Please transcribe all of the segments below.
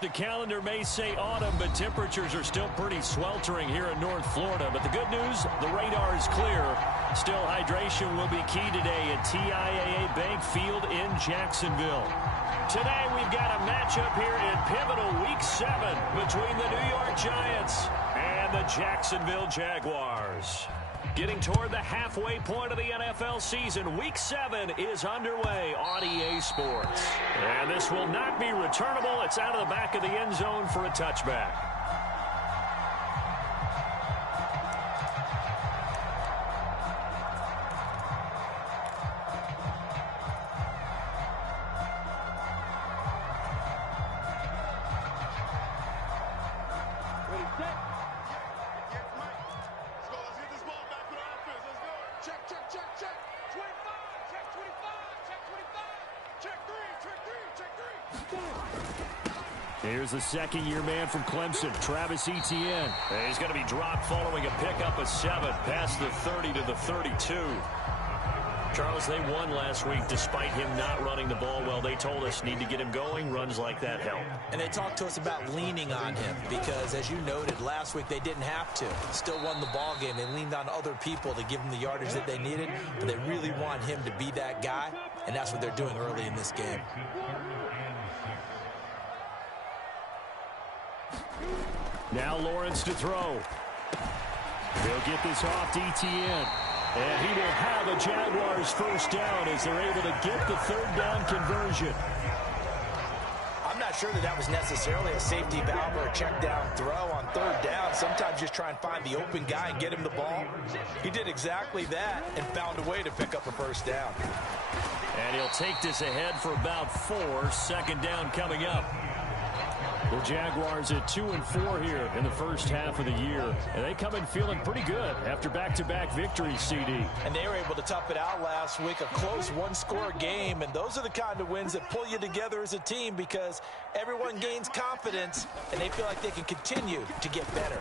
The calendar may say autumn, but temperatures are still pretty sweltering here in North Florida. But the good news, the radar is clear. Still, hydration will be key today at TIAA Bank Field in Jacksonville. Today, we've got a matchup here in pivotal Week 7 between the New York Giants and the Jacksonville Jaguars. Getting toward the halfway point of the NFL season, Week 7 is underway on EA Sports. And this will not be returnable. It's out of the back of the end zone for a touchback. Here's the second-year man from Clemson, Travis Etienne. He's going to be dropped following a pickup of 7 past the 30 to the 32. Charles, they won last week despite him not running the ball well. They told us need to get him going. Runs like that help. And they talked to us about leaning on him because, as you noted, last week they didn't have to. Still won the ball game. They leaned on other people to give them the yardage that they needed, but they really want him to be that guy, and that's what they're doing early in this game. Now Lawrence to throw. He'll get this off to Etienne. And he will have a Jaguars first down as they're able to get the third down conversion. I'm not sure that was necessarily a safety valve or a check down throw on third down. Sometimes just try and find the open guy and get him the ball. He did exactly that and found a way to pick up a first down. And he'll take this ahead for about 4. Second down coming up. The Jaguars at 2-4 here in the first half of the year. And they come in feeling pretty good after back-to-back victories, CD. And they were able to tough it out last week, a close one-score game. And those are the kind of wins that pull you together as a team because everyone gains confidence and they feel like they can continue to get better.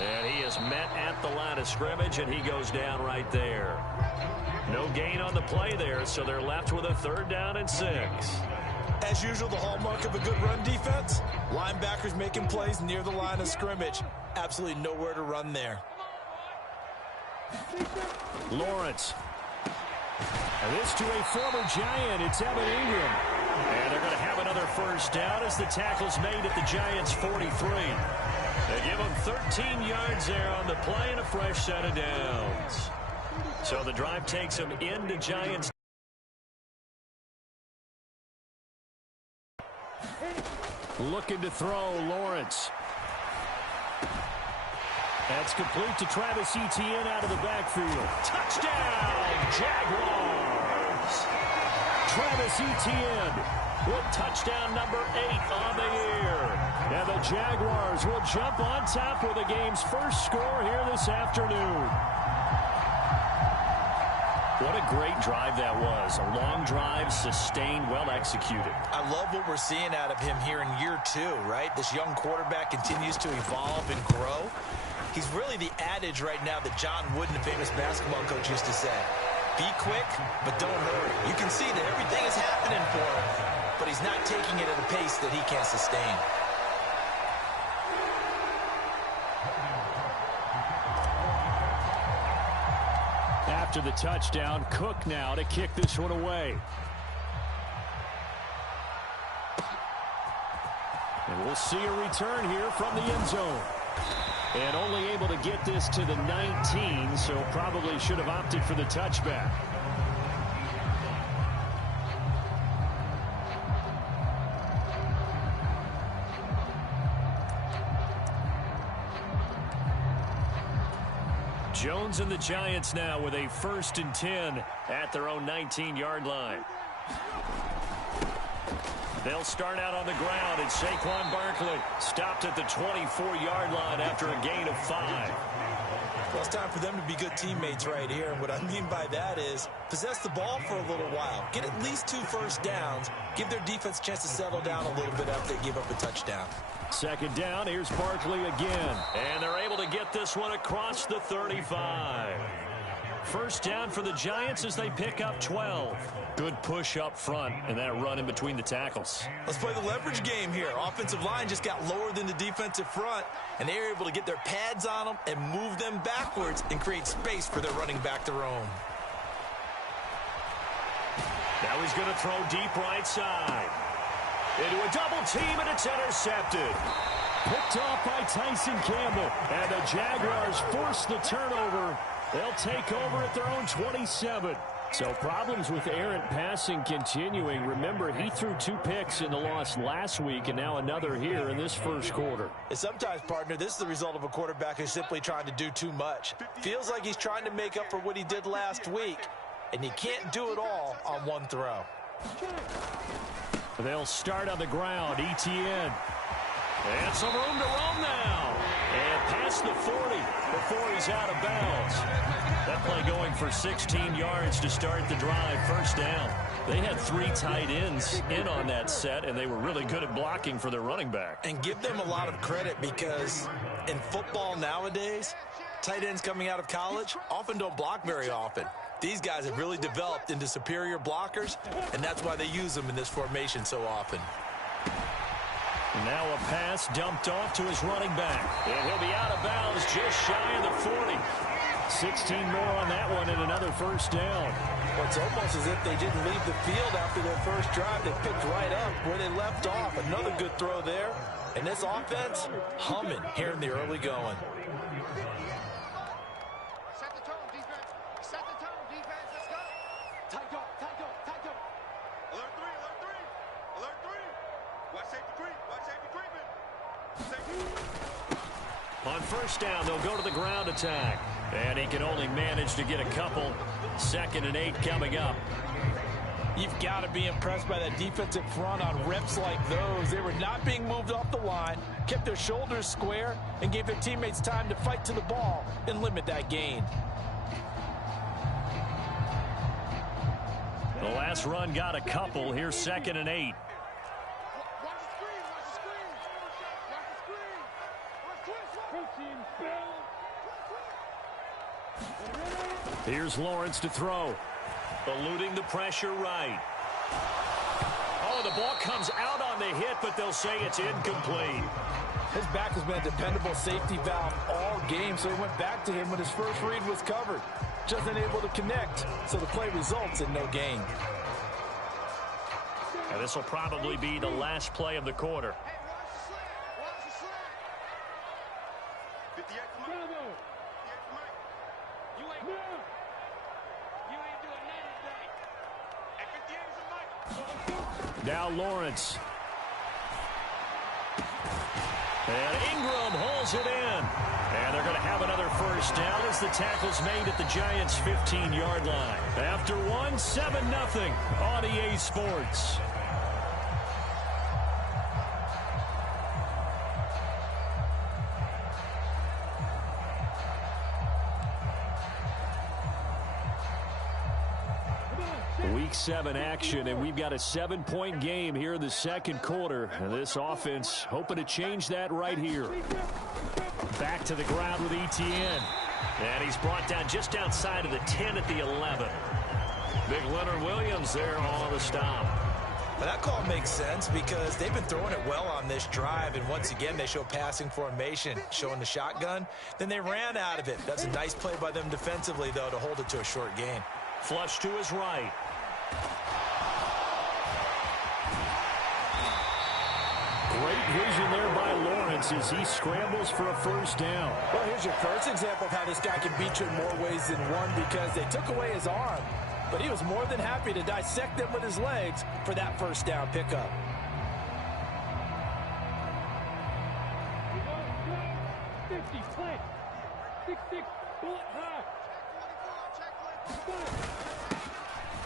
And he is met at the line of scrimmage, and he goes down right there. No gain on the play there, so they're left with a third down and 6. As usual, the hallmark of a good run defense, linebackers making plays near the line of scrimmage. Absolutely nowhere to run there. Lawrence. And this to a former Giant. It's Evan Ingram. And they're going to have another first down as the tackle's made at the Giants' 43. They give them 13 yards there on the play and a fresh set of downs. So the drive takes them into Giants. Looking to throw, Lawrence. That's complete to Travis Etienne out of the backfield. Touchdown, Jaguars! Travis Etienne with touchdown number 8 on the year. And the Jaguars will jump on top with the game's first score here this afternoon. What a great drive that was. A long drive, sustained, well executed. I love what we're seeing out of him here in year 2, right? This young quarterback continues to evolve and grow. He's really the adage right now that John Wooden, the famous basketball coach, used to say. Be quick, but don't hurry. You can see that everything is happening for him, but he's not taking it at a pace that he can't sustain. After the touchdown, Cook now to kick this one away. And we'll see a return here from the end zone. And only able to get this to the 19, so probably should have opted for the touchback. Jones and the Giants now with a 1st and 10 at their own 19-yard line. They'll start out on the ground, and Saquon Barkley stopped at the 24-yard line after a gain of 5. Well, it's time for them to be good teammates right here. And what I mean by that is possess the ball for a little while. Get at least 2 first downs. Give their defense a chance to settle down a little bit after they give up a touchdown. Second down, here's Barkley again. And they're able to get this one across the 35. First down for the Giants as they pick up 12. Good push up front and that run in between the tackles. Let's play the leverage game here. Offensive line just got lower than the defensive front, and they were able to get their pads on them and move them backwards and create space for their running back to roam. Now he's going to throw deep right side. Into a double team, and it's intercepted. Picked off by Tyson Campbell. And the Jaguars force the turnover. They'll take over at their own 27. So problems with errant passing continuing. Remember, he threw 2 picks in the loss last week, and now another here in this first quarter. And sometimes, partner, this is the result of a quarterback who's simply trying to do too much. Feels like he's trying to make up for what he did last week, and he can't do it all on one throw. They'll start on the ground. Etienne. And some room to roam now. And past the 40 before he's out of bounds. That play going for 16 yards to start the drive. First down. They had 3 tight ends in on that set, and they were really good at blocking for their running back. And give them a lot of credit because in football nowadays, tight ends coming out of college often don't block very often. These guys have really developed into superior blockers, and that's why they use them in this formation so often. Now a pass dumped off to his running back. And he'll be out of bounds just shy of the 40. 16 more on that one and another first down. Well, it's almost as if they didn't leave the field after their first drive. They picked right up where they left off. Another good throw there. And this offense, humming here in the early going. Set the tone, defense. Set the tone, defense. Let's go. Tight go, tight go, tight go. Alert 3, alert 3. Alert 3. Watch safety creep. Watch safety creeping. Safety. On first down, they'll go to the ground attack. And he can only manage to get a couple. 2nd and 8 coming up. You've got to be impressed by that defensive front on reps like those. They were not being moved off the line, kept their shoulders square, and gave their teammates time to fight to the ball and limit that gain. The last run got a couple. Here's 2nd and 8. Watch the screen, watch the screen. Watch the screen. Watch twist. Here's Lawrence to throw. Eluding the pressure right. Oh, the ball comes out on the hit, but they'll say it's incomplete. His back has been a dependable safety valve all game, so he went back to him when his first read was covered. Just unable to connect, so the play results in no gain. And this will probably be the last play of the quarter. Hey, watch the slant. 58 for Mike. 58 for Mike. You ain't doing nothing today. And 58 is a Mike. Now Lawrence. And Ingram holds it in. And they're going to have another first down as the tackle's made at the Giants' 15-yard line. After one, 7-0 on EA Sports. Week 7 action, and we've got a 7-point game here in the second quarter. And this offense hoping to change that right here. Back to the ground with Etienne. And he's brought down just outside of the 10 at the 11. Big Leonard Williams there on the stop. But that call makes sense because they've been throwing it well on this drive, and once again they show passing formation, showing the shotgun. Then they ran out of it. That's a nice play by them defensively, though, to hold it to a short gain. Flush to his right. Great vision there by Lawrence as he scrambles for a first down. Well, here's your first example of how this guy can beat you in more ways than one because they took away his arm, but he was more than happy to dissect them with his legs for that first down pickup.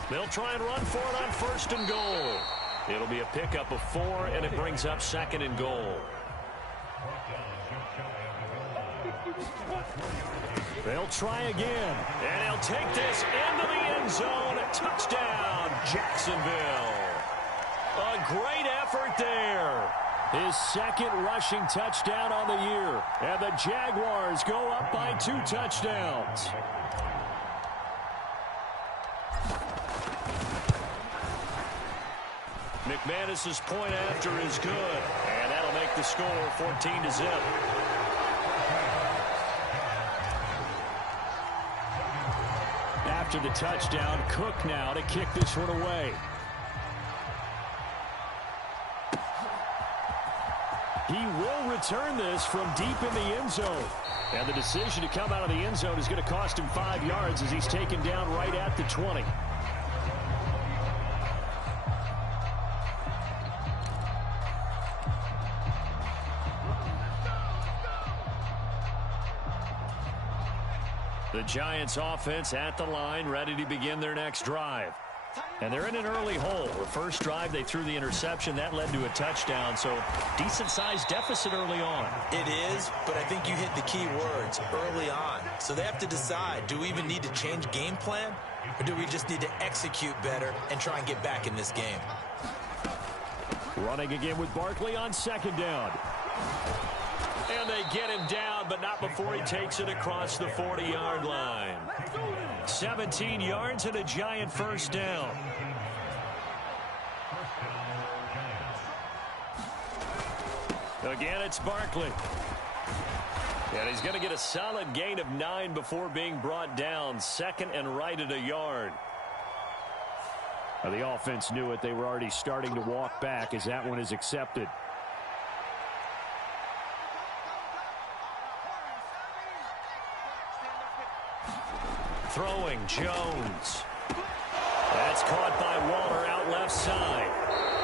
They'll try and run for it on 1st and goal. It'll be a pickup of 4, and it brings up 2nd and goal. They'll try again, and he'll take this into the end zone. Touchdown, Jacksonville. A great effort there. His 2nd rushing touchdown on the year, and the Jaguars go up by 2 touchdowns. McManus's point after is good, and that'll make the score 14-0. After the touchdown, Cook now to kick this one away. He will return this from deep in the end zone. And the decision to come out of the end zone is going to cost him 5 yards as he's taken down right at the 20. The Giants offense at the line, ready to begin their next drive. And they're in an early hole. The first drive, they threw the interception. That led to a touchdown, so decent-sized deficit early on. It is, but I think you hit the key words, early on. So they have to decide, do we even need to change game plan, or do we just need to execute better and try and get back in this game? Running again with Barkley on second down. And they get him down, but not before he takes it across the 40-yard line. 17 yards and a Giant first down. Again, it's Barkley. And he's going to get a solid gain of 9 before being brought down. Second and right at a yard. Now, the offense knew it. They were already starting to walk back as that one is accepted. Throwing, Jones. That's caught by Waller out left side.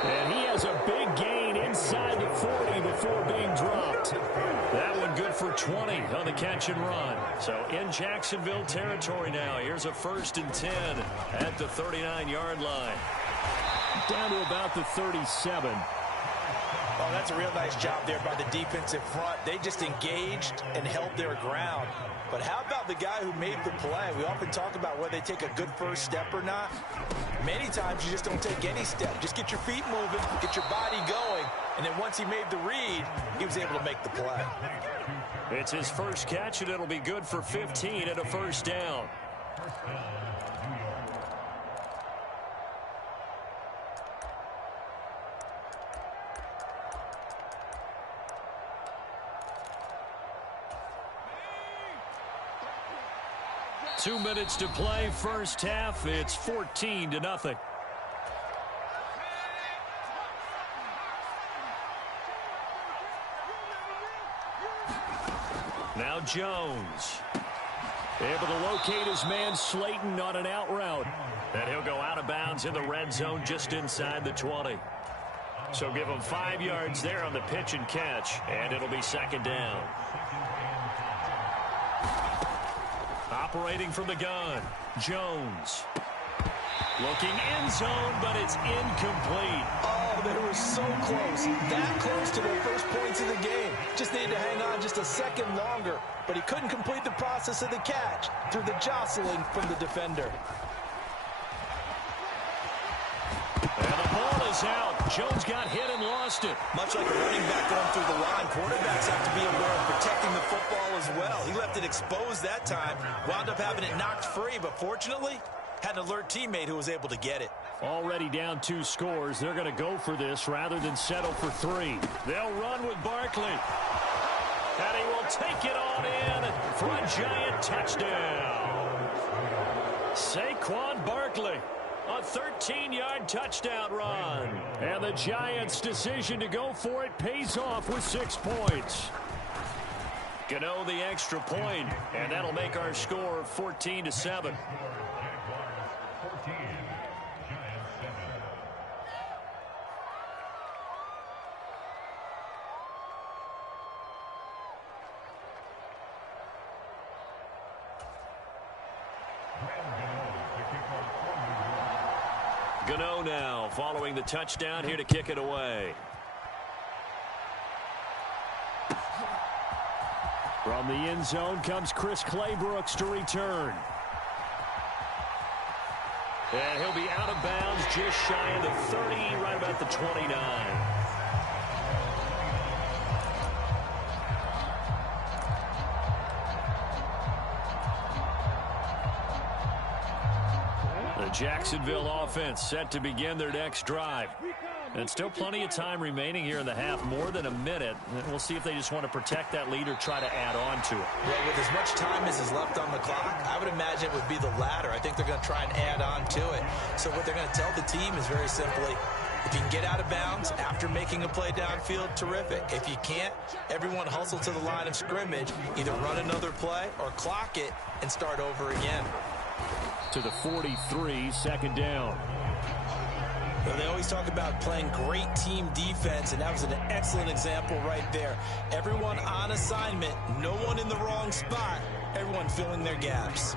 And he has a big gain inside the 40 before being dropped. That one good for 20 on the catch and run. So in Jacksonville territory now. Here's a 1st and 10 at the 39-yard line. Down to about the 37. Oh, that's a real nice job there by the defensive front. They just engaged and held their ground. But how about the guy who made the play? We often talk about whether they take a good first step or not. Many times you just don't take any step. Just get your feet moving, get your body going, and then once he made the read, he was able to make the play. It's his first catch, and it'll be good for 15 and a first down. Two minutes to play, first half. It's 14-0. Now Jones. Able to locate his man Slayton on an out route. And he'll go out of bounds in the red zone just inside the 20. So give him 5 yards there on the pitch and catch, and it'll be second down. Operating from the gun, Jones. Looking end zone, but it's incomplete. Oh, they were so close. That close to their first points of the game. Just needed to hang on just a second longer. But he couldn't complete the process of the catch through the jostling from the defender. And the ball is out. Jones got hit and lost it. Much like a running back going through the line, quarterbacks have to be aware of protecting the football as well. He left it exposed that time, wound up having it knocked free, but fortunately, had an alert teammate who was able to get it. Already down 2 scores. They're going to go for this rather than settle for 3. They'll run with Barkley. And he will take it on in for a Giant touchdown. Saquon Barkley. A 13-yard touchdown run. And the Giants' decision to go for it pays off with 6 points. Gano the extra point, and that'll make our score 14-7. Gano now following the touchdown here to kick it away. From the end zone comes Chris Claybrooks to return. And he'll be out of bounds just shy of the 30, right about the 29. The Jacksonville offense set to begin their next drive. And still plenty of time remaining here in the half, more than a minute. We'll see if they just want to protect that lead or try to add on to it. Well, with as much time as is left on the clock, I would imagine it would be the latter. I think they're going to try and add on to it. So what they're going to tell the team is very simply, if you can get out of bounds after making a play downfield, terrific. If you can't, everyone hustle to the line of scrimmage, either run another play or clock it and start over again. To the 43, second down. Well, they always talk about playing great team defense, and that was an excellent example right there. Everyone on assignment, no one in the wrong spot, everyone filling their gaps.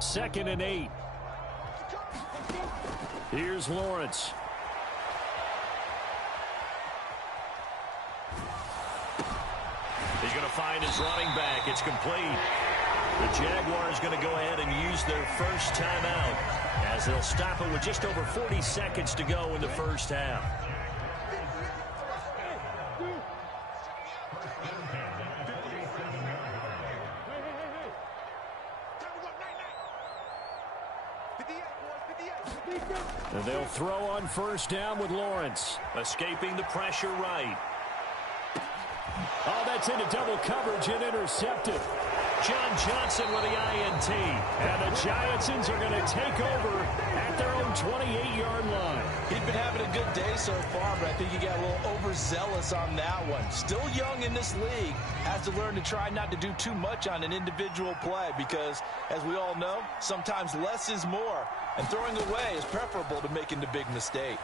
2nd and 8. Here's Lawrence. He's going to find his running back. It's complete. The Jaguars going to go ahead and use their first timeout as they'll stop it with just over 40 seconds to go in the first half. And they'll throw on first down with Lawrence. Escaping the pressure right. Oh, that's into double coverage and intercepted. John Johnson with the INT. And the Giantsons are going to take over at their own 28-yard line. He's been having a good day so far, but I think he got a little overzealous on that one. Still young in this league. Has to learn to try not to do too much on an individual play because, as we all know, sometimes less is more. And throwing away is preferable to making the big mistake.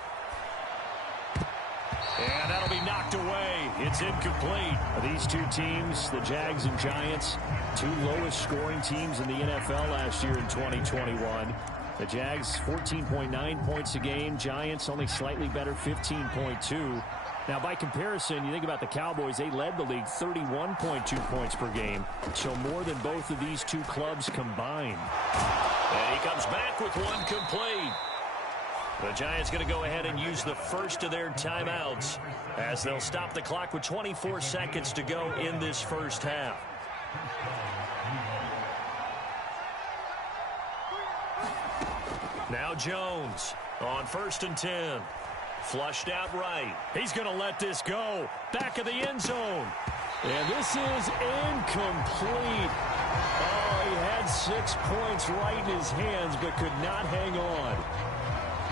And that'll be knocked away. It's incomplete. These two teams, the Jags and Giants, two lowest scoring teams in the NFL last year in 2021. The Jags, 14.9 points a game. Giants only slightly better, 15.2. Now, by comparison, you think about the Cowboys, they led the league 31.2 points per game. So more than both of these two clubs combined. And he comes back with one complete. The Giants going to go ahead and use the first of their timeouts as they'll stop the clock with 24 seconds to go in this first half. Now Jones on 1st and 10. Flushed out right. He's going to let this go. Back of the end zone. And this is incomplete. Oh, he had 6 points right in his hands but could not hang on.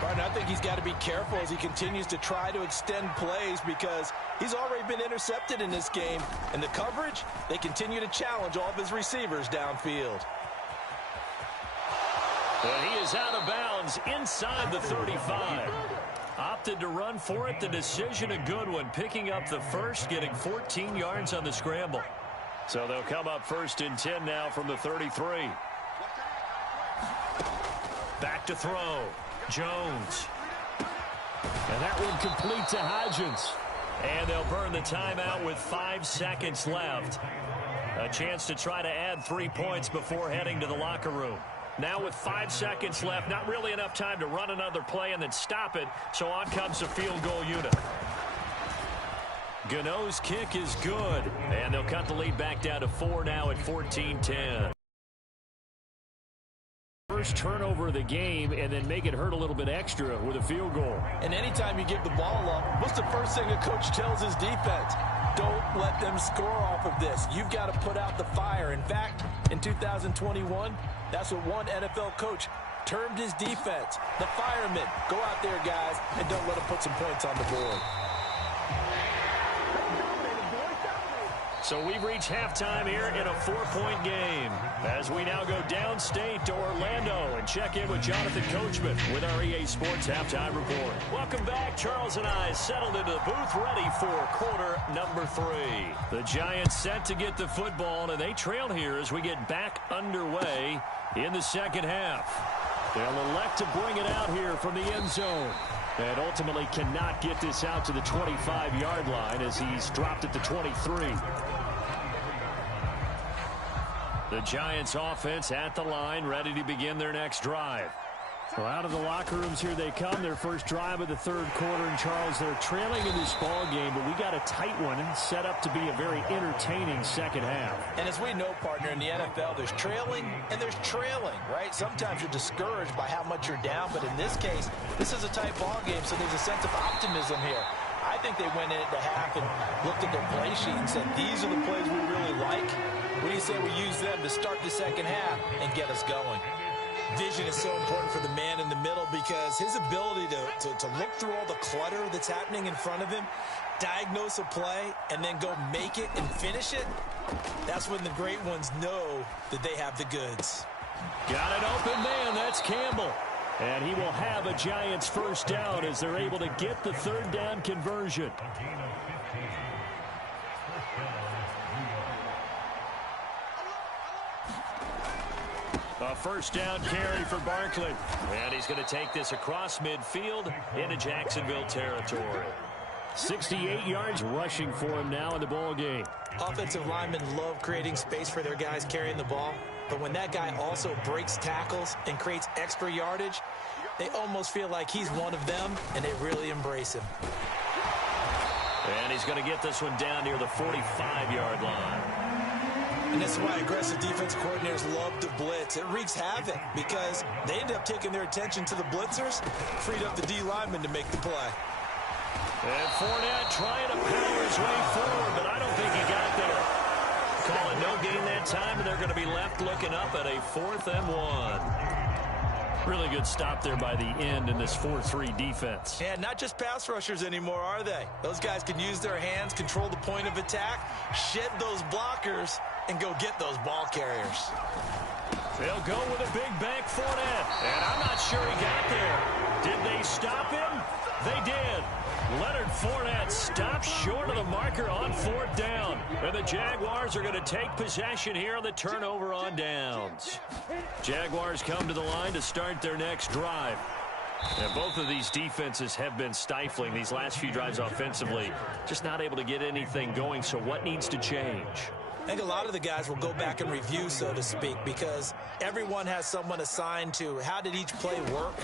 I think he's got to be careful as he continues to try to extend plays because he's already been intercepted in this game. And the coverage, they continue to challenge all of his receivers downfield. And he is out of bounds inside the 35. Opted to run for it. The decision a good one. Picking up the first, getting 14 yards on the scramble. So they'll come up 1st and 10 now from the 33. Back to throw. Jones. And that one complete to Hodgins. And they'll burn the timeout with 5 seconds left. A chance to try to add 3 points before heading to the locker room. Now with 5 seconds left, not really enough time to run another play and then stop it. So on comes the field goal unit. Gano's kick is good. And they'll cut the lead back down to 4 now at 14-10. First turnover of the game and then make it hurt a little bit extra with a field goal. And anytime you give the ball up, what's the first thing a coach tells his defense? Don't let them score off of this. You've got to put out the fire. In fact, in 2021, that's what one NFL coach termed his defense. The firemen. Go out there, guys, and don't let them put some points on the board. So we've reached halftime here in a 4-point game as we now go downstate to Orlando and check in with Jonathan Coachman with our EA Sports Halftime Report. Welcome back. Charles and I settled into the booth ready for quarter number 3. The Giants set to get the football, and they trail here as we get back underway in the second half. They'll elect to bring it out here from the end zone. And ultimately cannot get this out to the 25-yard line as he's dropped at the 23. The Giants offense at the line, ready to begin their next drive. Well, out of the locker rooms here they come. Their first drive of the third quarter. And, Charles, they're trailing in this ball game, but we got a tight one set up to be a very entertaining second half. And as we know, partner, in the NFL, there's trailing and there's trailing, right? Sometimes you're discouraged by how much you're down, but in this case, this is a tight ball game, so there's a sense of optimism here. I think they went into half and looked at their play sheet and said, these are the plays we really like. What do you say we use them to start the second half and get us going? Vision is so important for the man in the middle because his ability to look through all the clutter that's happening in front of him, diagnose a play, and then go make it and finish it, that's when the great ones know that they have the goods. Got an open man. That's Campbell. And he will have a Giants first down as they're able to get the third down conversion. A first down carry for Barkley. And he's going to take this across midfield into Jacksonville territory. 68 yards rushing for him now in the ball game. Offensive linemen love creating space for their guys carrying the ball. But when that guy also breaks tackles and creates extra yardage, they almost feel like he's one of them, and they really embrace him. And he's going to get this one down near the 45-yard line. And this is why aggressive defensive coordinators love to blitz. It wreaks havoc because they end up taking their attention to the blitzers, freed up the D lineman to make the play. And Fournette trying to power his way forward, but I don't think he got there. Call it no gain that time, and they're going to be left looking up at a 4th and 1. Really good stop there by the end in this 4-3 defense. Yeah, not just pass rushers anymore, are they? Those guys can use their hands, control the point of attack, shed those blockers, and go get those ball carriers. They'll go with a big bank Fournette, and I'm not sure he got there. Did they stop him? They did. Leonard Fournette stopped short of the marker on 4th down. And the Jaguars are going to take possession here on the turnover on downs. Jaguars come to the line to start their next drive. And both of these defenses have been stifling these last few drives offensively. Just not able to get anything going, so what needs to change? I think a lot of the guys will go back and review, so to speak, because everyone has someone assigned to how did each play work.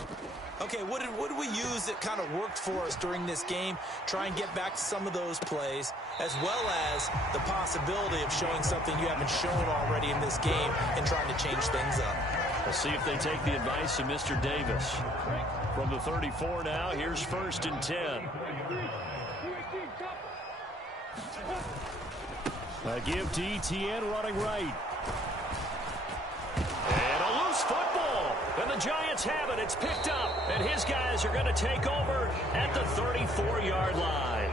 Okay, what did we use that kind of worked for us during this game? Try and get back to some of those plays, as well as the possibility of showing something you haven't shown already in this game and trying to change things up. We'll see if they take the advice of Mr. Davis. From the 34 now, here's 1st and 10. A give to Etienne running right. And a loose football. And the Giants have it. It's picked up. And his guys are going to take over at the 34-yard line.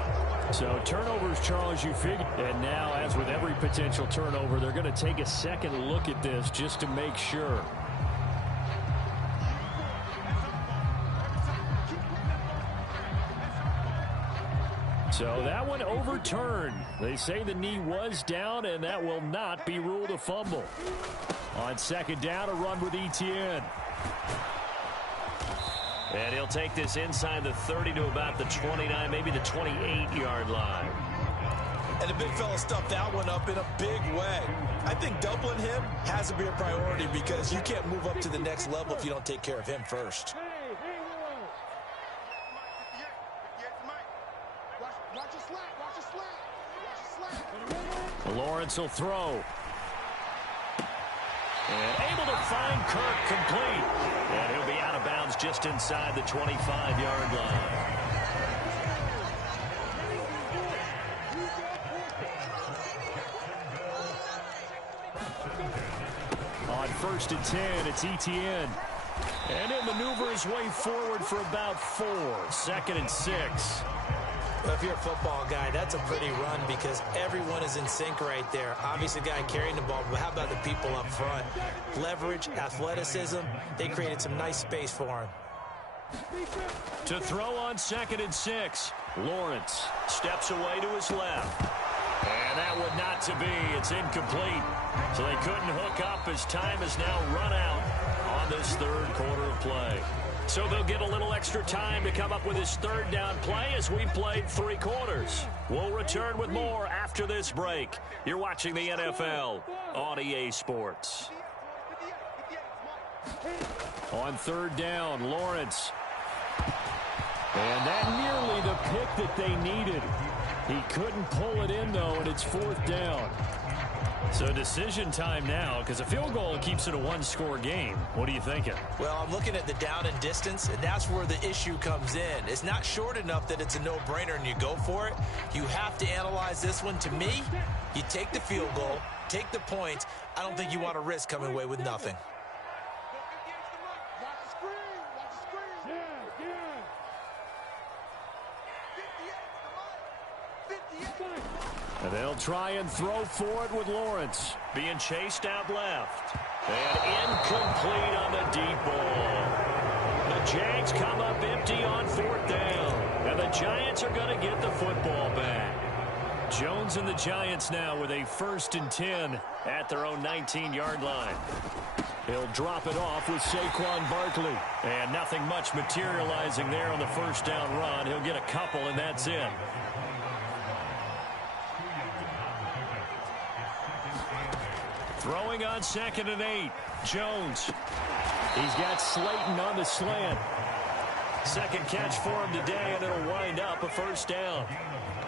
So turnovers, Charles, you figure. And now, as with every potential turnover, they're going to take a second look at this just to make sure. So that one overturned. They say the knee was down, and that will not be ruled a fumble. On 2nd down, a run with Etienne. And he'll take this inside the 30 to about the 29, maybe the 28-yard line. And the big fella stuffed that one up in a big way. I think doubling him has to be a priority because you can't move up to the next level if you don't take care of him first. Lawrence will throw. And able to find Kirk complete. And he'll be out of bounds just inside the 25-yard line. On 1st and 10, it's Etienne. And he'll maneuver his way forward for about 4. 2nd and 6. Well, if you're a football guy, that's a pretty run because everyone is in sync right there. Obviously, the guy carrying the ball, but how about the people up front? Leverage, athleticism, they created some nice space for him. To throw on 2nd and 6. Lawrence steps away to his left. And that would not to be. It's incomplete. So they couldn't hook up as time has now run out on this 3rd quarter of play. So they'll get a little extra time to come up with his 3rd down play as we played 3 quarters. We'll return with more after this break. You're watching the NFL on EA Sports. On third down, Lawrence. And that nearly the pick that they needed. He couldn't pull it in, though, and it's fourth down. So decision time now, because a field goal keeps it a one-score game. What are you thinking? Well, I'm looking at the down and distance, and that's where the issue comes in. It's not short enough that it's a no-brainer and you go for it. You have to analyze this one. To me, you take the field goal, take the points. I don't think you want to risk coming away with nothing. Watch the screen. Watch the screen. Yeah. 58. And they'll try and throw for it with Lawrence. Being chased out left. And incomplete on the deep ball. The Jags come up empty on fourth down. And the Giants are going to get the football back. Jones and the Giants now with a 1st and 10 at their own 19-yard line. He'll drop it off with Saquon Barkley. And nothing much materializing there on the first down run. He'll get a couple, and that's it. Throwing on 2nd and 8. Jones. He's got Slayton on the slant. Second catch for him today, and it'll wind up a first down.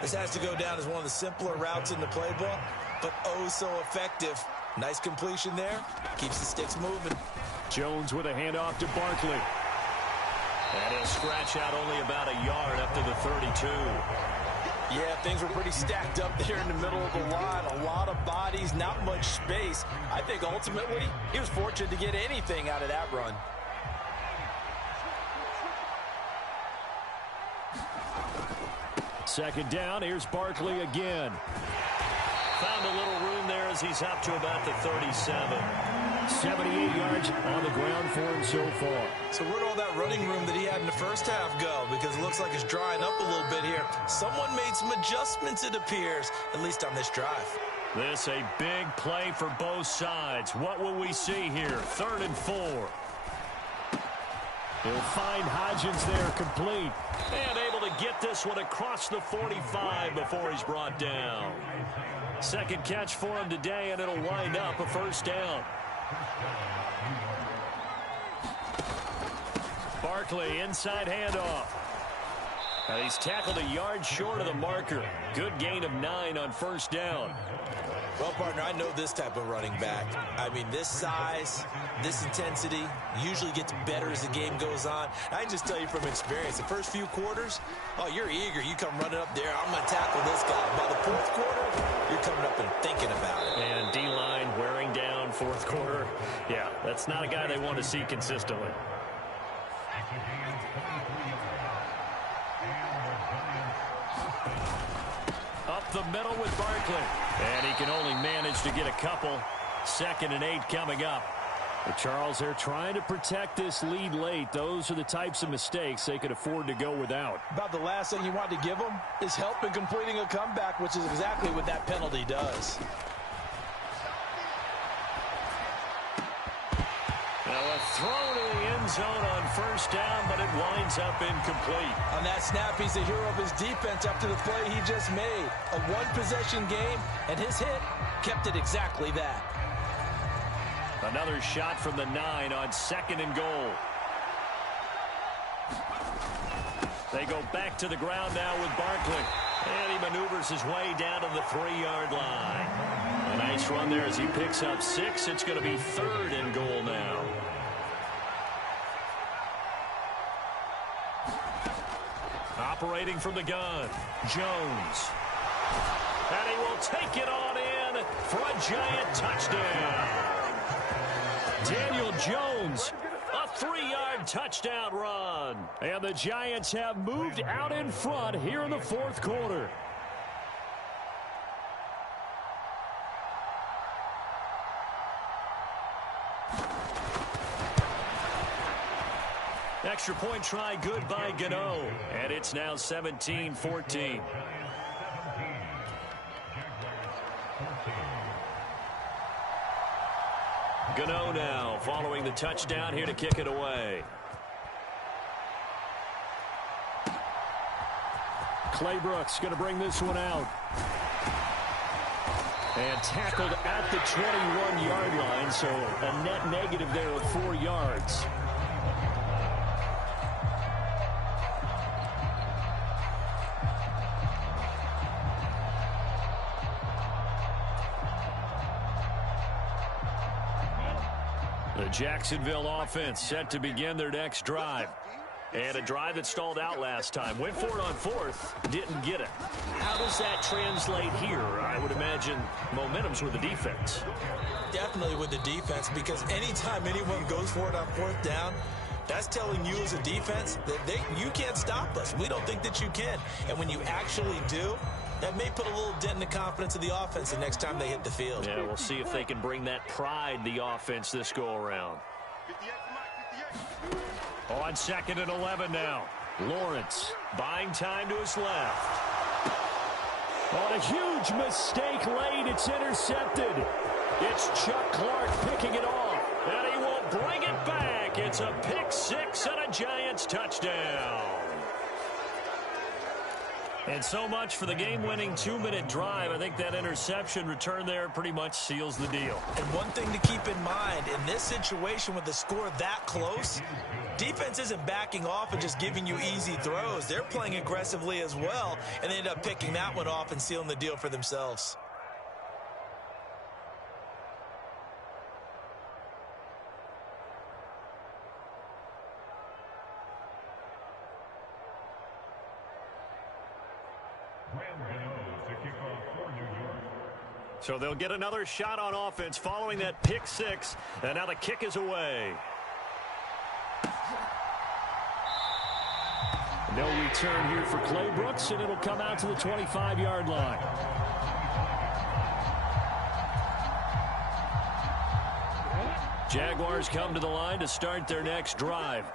This has to go down as one of the simpler routes in the playbook, but oh so effective. Nice completion there. Keeps the sticks moving. Jones with a handoff to Barkley. And he'll scratch out only about a yard up to the 32. Yeah, things were pretty stacked up there in the middle of the line. A lot of bodies, not much space. I think ultimately he was fortunate to get anything out of that run. Second down, here's Barkley again. Found a little room there as he's up to about the 37. 78 yards on the ground for him so far. So where'd all that running room that he had in the first half go? Because it looks like it's drying up a little bit here. Someone made some adjustments, it appears, at least on this drive. This a big play for both sides. What will we see here? 3rd and 4. He'll find Hodgins there complete. And able to get this one across the 45 before he's brought down. Second catch for him today, and it'll wind up a first down. Barkley, inside handoff. Now he's tackled a yard short of the marker. Good gain of 9 on first down. Well, partner, I know this type of running back. I mean, this size, this intensity usually gets better as the game goes on. I can just tell you from experience, the first few quarters, oh, you're eager. You come running up there, I'm going to tackle this guy. By the fourth quarter, you're coming up and thinking about it. And D-line wearing down fourth quarter. Yeah, that's not a guy they want to see consistently. Up the middle with Barkley. And he can only manage to get a couple. 2nd and 8 coming up. But Charles, they're trying to protect this lead late. Those are the types of mistakes they could afford to go without. About the last thing you want to give them is help in completing a comeback, which is exactly what that penalty does. Now a throw to the end zone on first down, but it winds up incomplete. On that snap, he's the hero of his defense after the play he just made. A one-possession game, and his hit kept it exactly that. Another shot from the 9 on 2nd and goal. They go back to the ground now with Barkley. And he maneuvers his way down to the 3-yard line. A nice run there as he picks up 6. It's going to be 3rd and goal now. Operating from the gun, Jones. And he will take it on in for a giant touchdown. Daniel Jones, a 3-yard touchdown run. And the Giants have moved out in front here in the fourth quarter. Extra point try good by Gano. And it's now 17-14. Gano now following the touchdown here to kick it away. Clay Brooks going to bring this one out. And tackled at the 21-yard line, so a net negative there of 4 yards. The Jacksonville offense set to begin their next drive. And a drive that stalled out last time. Went for it on fourth, didn't get it. How does that translate here? I would imagine momentum's with the defense. Definitely with the defense, because anytime anyone goes for it on fourth down, that's telling you as a defense that you can't stop us. We don't think that you can. And when you actually do, that may put a little dent in the confidence of the offense the next time they hit the field. Yeah, we'll see if they can bring that pride, the offense, this go-around. 58 for Mike, 58. On 2nd and 11 now. Lawrence buying time to his left. On a huge mistake late, it's intercepted. It's Chuck Clark picking it off, and he will bring it back. It's a pick six and a Giants touchdown. And so much for the game-winning 2-minute drive. I think that interception return there pretty much seals the deal. And one thing to keep in mind, in this situation with the score that close, defense isn't backing off and just giving you easy throws. They're playing aggressively as well, and they end up picking that one off and sealing the deal for themselves. So they'll get another shot on offense following that pick six, and now the kick is away. No return here for Clay Brooks, and it'll come out to the 25-yard line. Jaguars come to the line to start their next drive.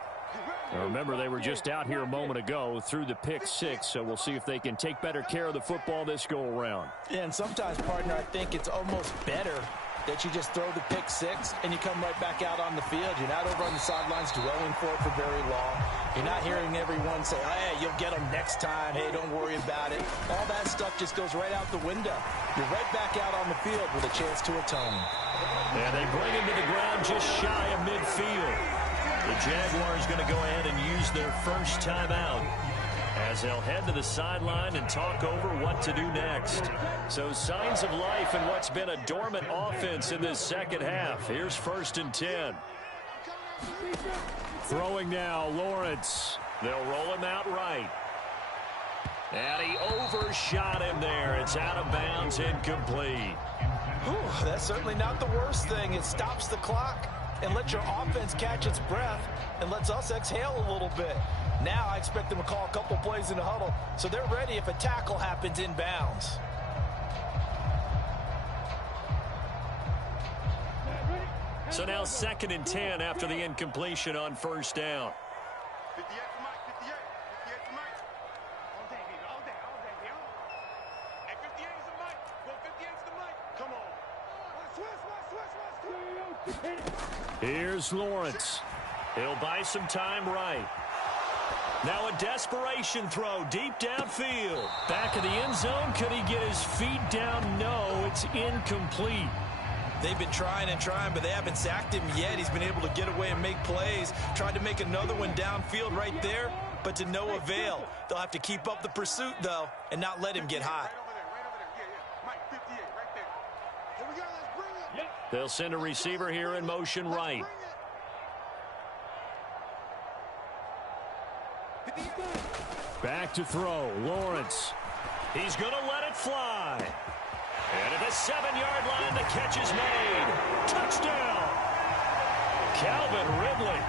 Now remember, they were just out here a moment ago through the pick six, so we'll see if they can take better care of the football this go-around. Yeah, and sometimes, partner, I think it's almost better that you just throw the pick six and you come right back out on the field. You're not over on the sidelines dwelling for it for very long. You're not hearing everyone say, hey, you'll get them next time. Hey, don't worry about it. All that stuff just goes right out the window. You're right back out on the field with a chance to atone. And they bring him to the ground just shy of midfield. The Jaguars going to go ahead and use their first timeout as they'll head to the sideline and talk over what to do next. So signs of life in what's been a dormant offense in this second half. Here's 1st and 10. Throwing now, Lawrence. They'll roll him out right. And he overshot him there. It's out of bounds, incomplete. Whew, that's certainly not the worst thing. It stops the clock and lets your offense catch its breath and lets us exhale a little bit. Now I expect them to call a couple plays in the huddle so they're ready if a tackle happens in bounds. So now 2nd and 10 after the incompletion on first down. 58 for Mike, 58. 58 for Mike. All day, baby, all day, baby. Hey, 58 is the Mike. Go 58 is the Mike. Come on. Here's Lawrence. He'll buy some time right. Now a desperation throw deep downfield. Back of the end zone. Could he get his feet down? No, it's incomplete. They've been trying and trying, but they haven't sacked him yet. He's been able to get away and make plays. Tried to make another one downfield right there, but to no avail. They'll have to keep up the pursuit, though, and not let him get hot. Right over there. Yeah. Mike, 58, right there. Here we go, let's bring it. They'll send a receiver here in motion right. Back to throw. Lawrence. He's going to let it fly. And at the 7-yard line, the catch is made. Touchdown. Calvin Ridley,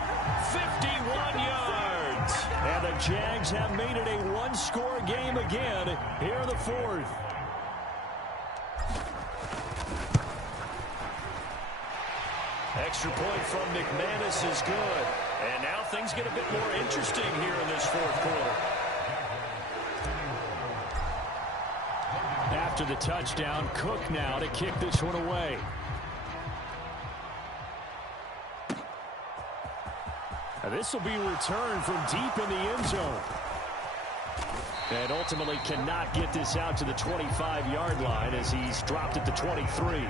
51 yards. And the Jags have made it a one-score game again here in the 4th. Extra point from McManus is good. And now things get a bit more interesting here in this 4th quarter. After the touchdown, Cook now to kick this one away. This will be returned from deep in the end zone. And ultimately cannot get this out to the 25-yard line as he's dropped at the 23.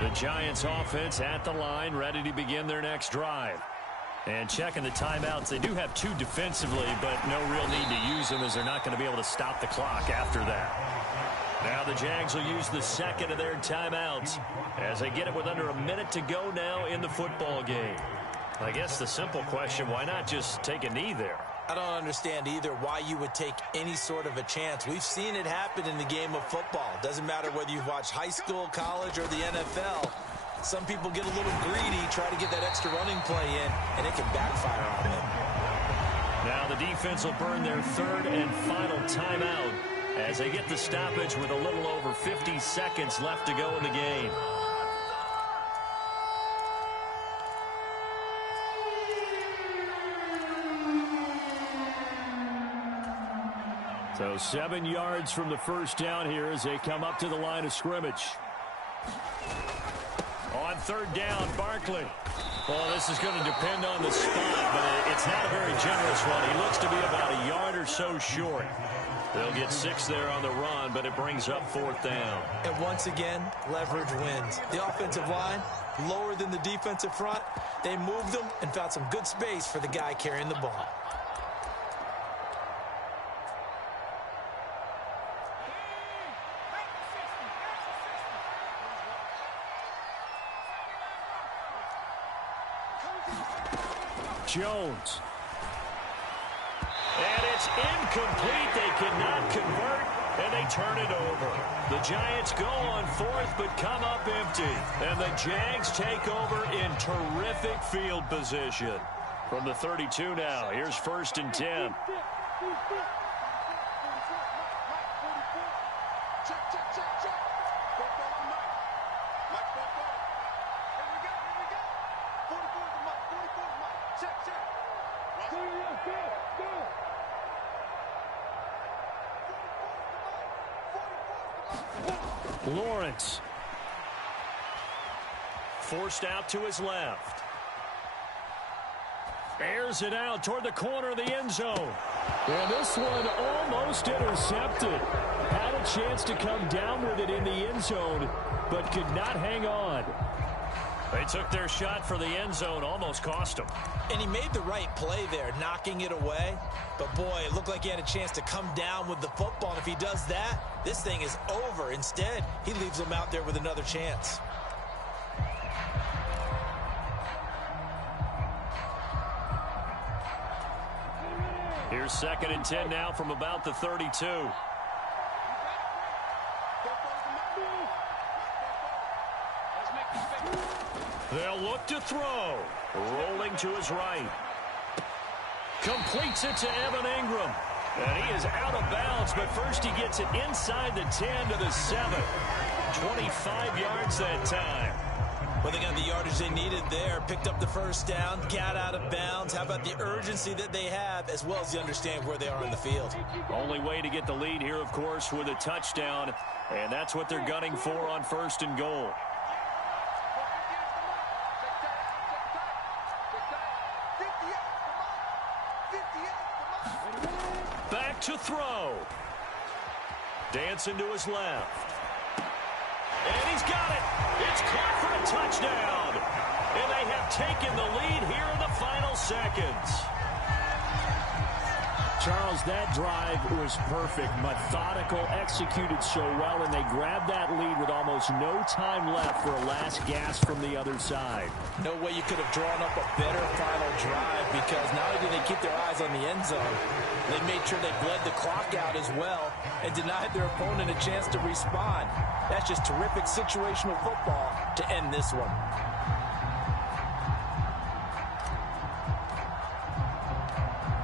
The Giants offense at the line, ready to begin their next drive. And checking the timeouts, they do have 2 defensively, but no real need to use them as they're not going to be able to stop the clock after that. Now the Jags will use the second of their timeouts as they get it with under a minute to go now in the football game. I guess the simple question, why not just take a knee there? I don't understand either why you would take any sort of a chance. We've seen it happen in the game of football. Doesn't matter whether you've watched high school, college, or the NFL. Some people get a little greedy, try to get that extra running play in, and it can backfire on them. Now the defense will burn their 3rd and final timeout as they get the stoppage with a little over 50 seconds left to go in the game. So 7 yards from the first down here as they come up to the line of scrimmage. On 3rd down, Barkley. Well, this is going to depend on the spot, but it's not a very generous one. He looks to be about a yard or so short. They'll get 6 there on the run, but it brings up 4th down. And once again, leverage wins. The offensive line, lower than the defensive front. They moved them and found some good space for the guy carrying the ball. Jones. And it's incomplete. They cannot convert, and they turn it over. The Giants go on 4th, but come up empty. And the Jags take over in terrific field position. From the 32 now, here's 1st and 10. Lawrence. Forced out to his left. Airs it out toward the corner of the end zone. And this one almost intercepted. Had a chance to come down with it in the end zone, but could not hang on. They took their shot for the end zone, almost cost him. And he made the right play there, knocking it away. But, boy, it looked like he had a chance to come down with the football. And if he does that, this thing is over. Instead, he leaves him out there with another chance. Here's 2nd and 10 now from about the 32. They'll look to throw. Rolling to his right. Completes it to Evan Ingram. And he is out of bounds, but first he gets it inside the 10 to the 7. 25 yards that time. Well, they got the yardage they needed there. Picked up the 1st down, got out of bounds. How about the urgency that they have, as well as the understand where they are in the field? Only way to get the lead here, of course, with a touchdown. And that's what they're gunning for on 1st and goal. Back to throw. Dancing to his left. And he's got it. It's caught for a touchdown. And they have taken the lead here in the final seconds. Charles, that drive was perfect, methodical, executed so well, and they grabbed that lead with almost no time left for a last gasp from the other side. No way you could have drawn up a better final drive, because not only did they keep their eyes on the end zone, they made sure they bled the clock out as well and denied their opponent a chance to respond. That's just terrific situational football to end this one.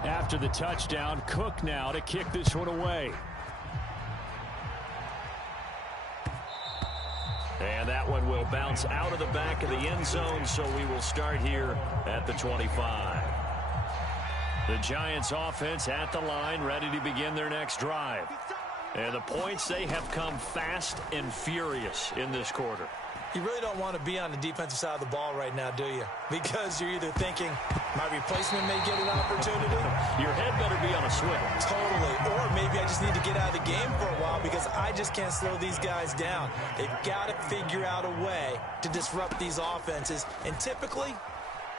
After the touchdown, Cook now to kick this one away. And that one will bounce out of the back of the end zone, so we will start here at the 25. The Giants offense at the line, ready to begin their next drive. And the points, they have come fast and furious in this quarter. You really don't want to be on the defensive side of the ball right now, do you? Because you're either thinking, my replacement may get an opportunity. Your head better be on a swivel. Totally. Or maybe I just need to get out of the game for a while because I just can't slow these guys down. They've got to figure out a way to disrupt these offenses. And typically,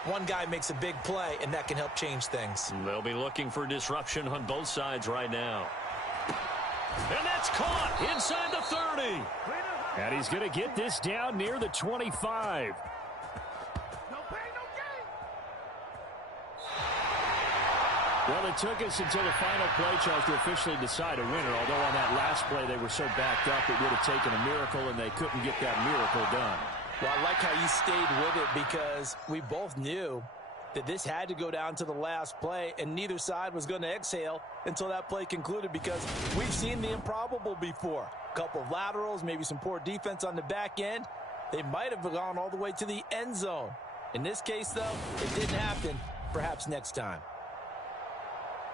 one guy makes a big play, and that can help change things. They'll be looking for disruption on both sides right now. And that's caught inside the 30. And he's going to get this down near the 25. No pain, no gain. Well, it took us until the final play, Charles, to officially decide a winner. Although on that last play they were so backed up, it would have taken a miracle, and they couldn't get that miracle done. Well, I like how you stayed with it because we both knew that this had to go down to the last play, and neither side was going to exhale until that play concluded because we've seen the improbable before. A couple of laterals, maybe some poor defense on the back end. They might have gone all the way to the end zone. In this case, though, it didn't happen. Perhaps next time.